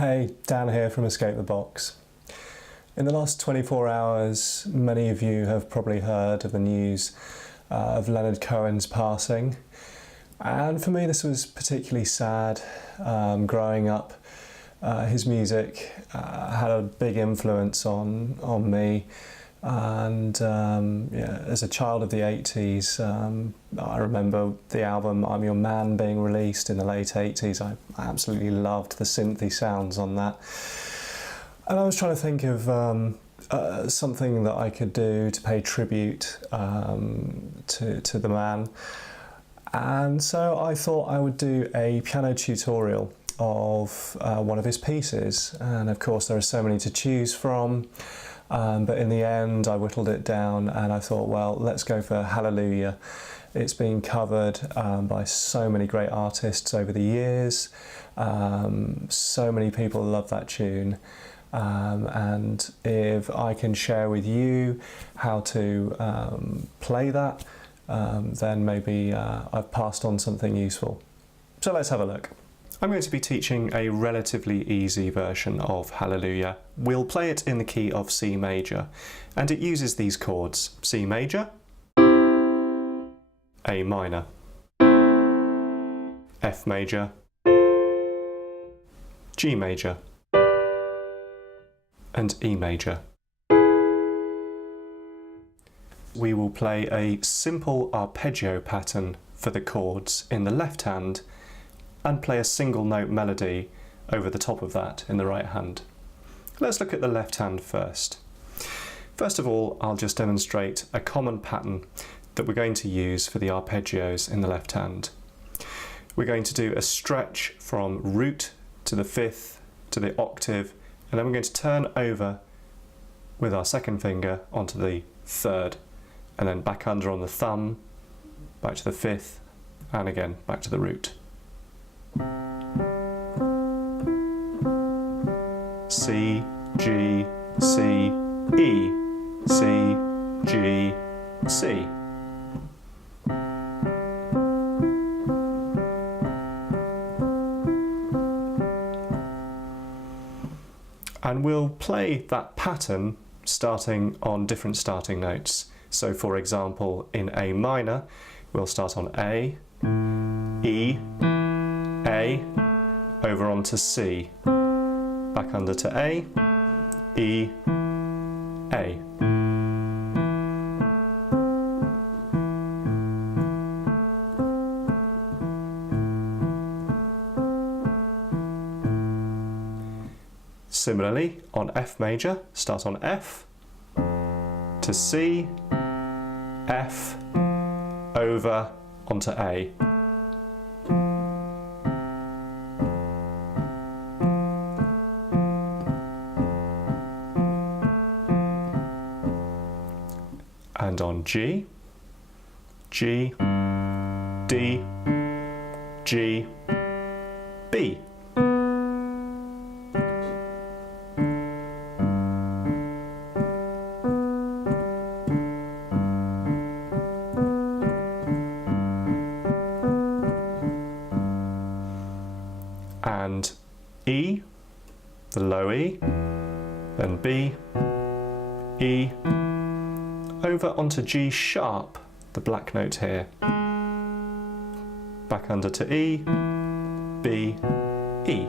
Hey, Dan here from Escape the Box. In the last 24 hours, many of you have probably heard of the news of Leonard Cohen's passing. And for me, this was particularly sad. Growing up, his music had a big influence on me. And as a child of the 80s, I remember the album I'm Your Man being released in the late 80s. I absolutely loved the synthy sounds on that. And I was trying to think of something that I could do to pay tribute to the man. And so I thought I would do a piano tutorial of one of his pieces. And of course there are so many to choose from. But in the end, I whittled it down and I thought, well, let's go for Hallelujah. It's been covered by so many great artists over the years. So many people love that tune. And if I can share with you how to play that, then maybe I've passed on something useful. So let's have a look. I'm going to be teaching a relatively easy version of Hallelujah. We'll play it in the key of C major, and it uses these chords: C major, A minor, F major, G major, and E major. We will play a simple arpeggio pattern for the chords in the left hand, and play a single note melody over the top of that in the right hand. Let's look at the left hand first. First of all, I'll just demonstrate a common pattern that we're going to use for the arpeggios in the left hand. We're going to do a stretch from root to the fifth to the octave, and then we're going to turn over with our second finger onto the third, and then back under on the thumb, back to the fifth, and again back to the root. C, G, C, E, C, G, C. And we'll play that pattern starting on different starting notes. So for example, in A minor, we'll start on A, E, A, over onto C, back under to A, E, A. Similarly, on F major, start on F, to C, F, over onto A. And on G, G, D, G, B. And E, the low E, then B, E, over onto G sharp, the black note here, back under to E, B, E.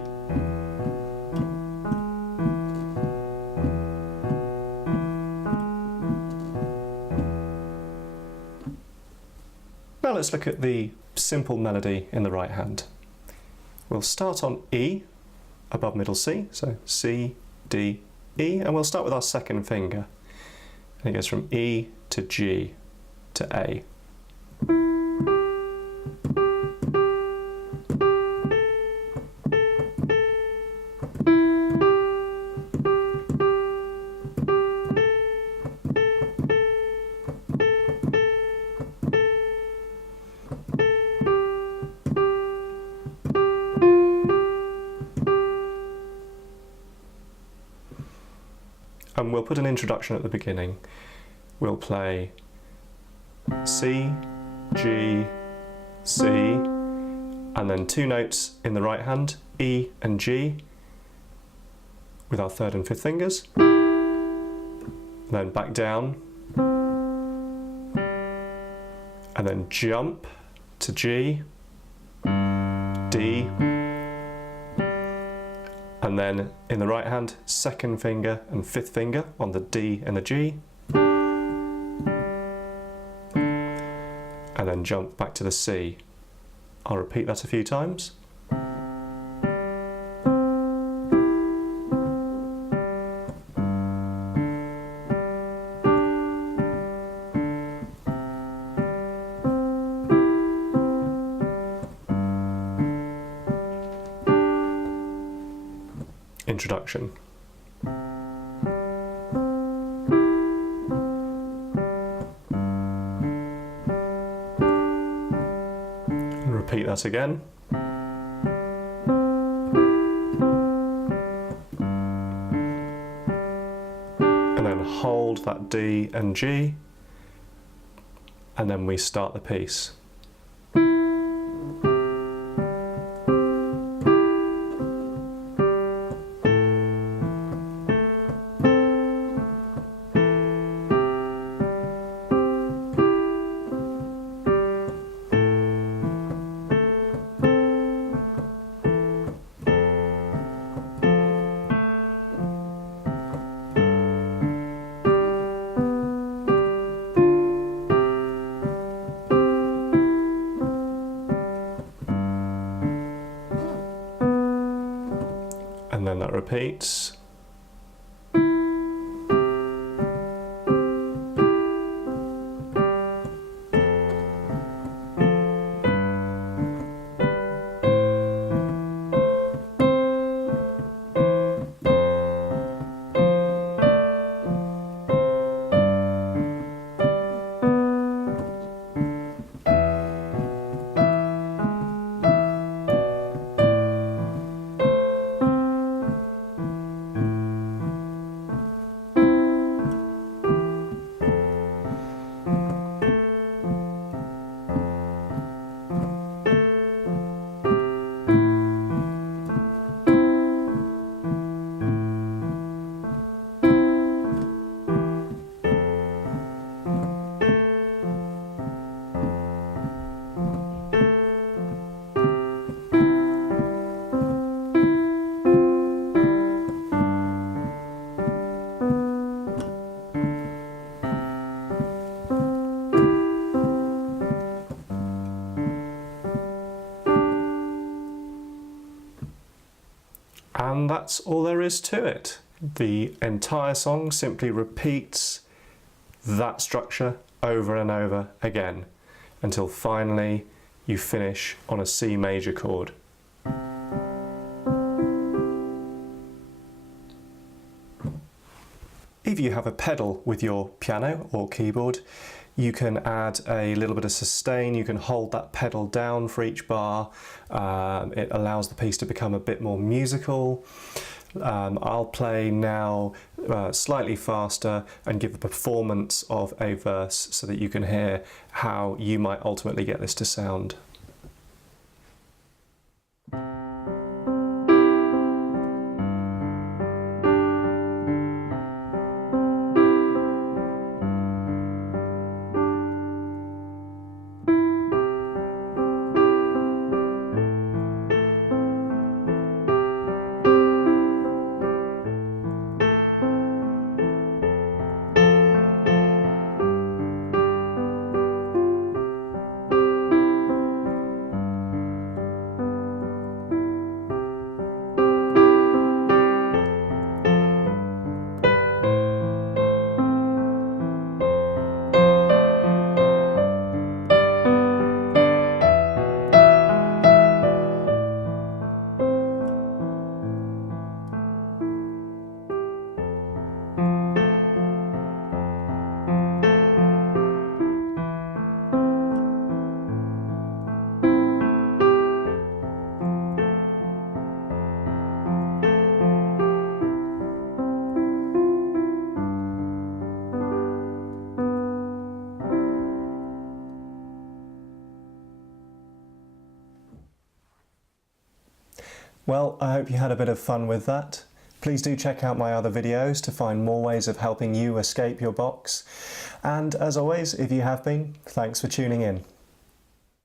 Now let's look at the simple melody in the right hand. We'll start on E, above middle C, so C, D, E, and we'll start with our second finger. And it goes from E to G to A. And we'll put an introduction at the beginning. We'll play C, G, C, and then two notes in the right hand, E and G, with our third and fifth fingers, and then back down, and then jump to G, D, and then in the right hand, second finger and fifth finger on the D and the G, and then jump back to the C. I'll repeat that a few times. Introduction. And repeat that again. And then hold that D and G, and then we start the piece. And then that repeats. And that's all there is to it. The entire song simply repeats that structure over and over again until finally you finish on a C major chord. If you have a pedal with your piano or keyboard, you can add a little bit of sustain. You can hold that pedal down for each bar. It allows the piece to become a bit more musical. I'll play now slightly faster and give a performance of a verse so that you can hear how you might ultimately get this to sound. Well, I hope you had a bit of fun with that. Please do check out my other videos to find more ways of helping you escape your box. And as always, if you have been, thanks for tuning in.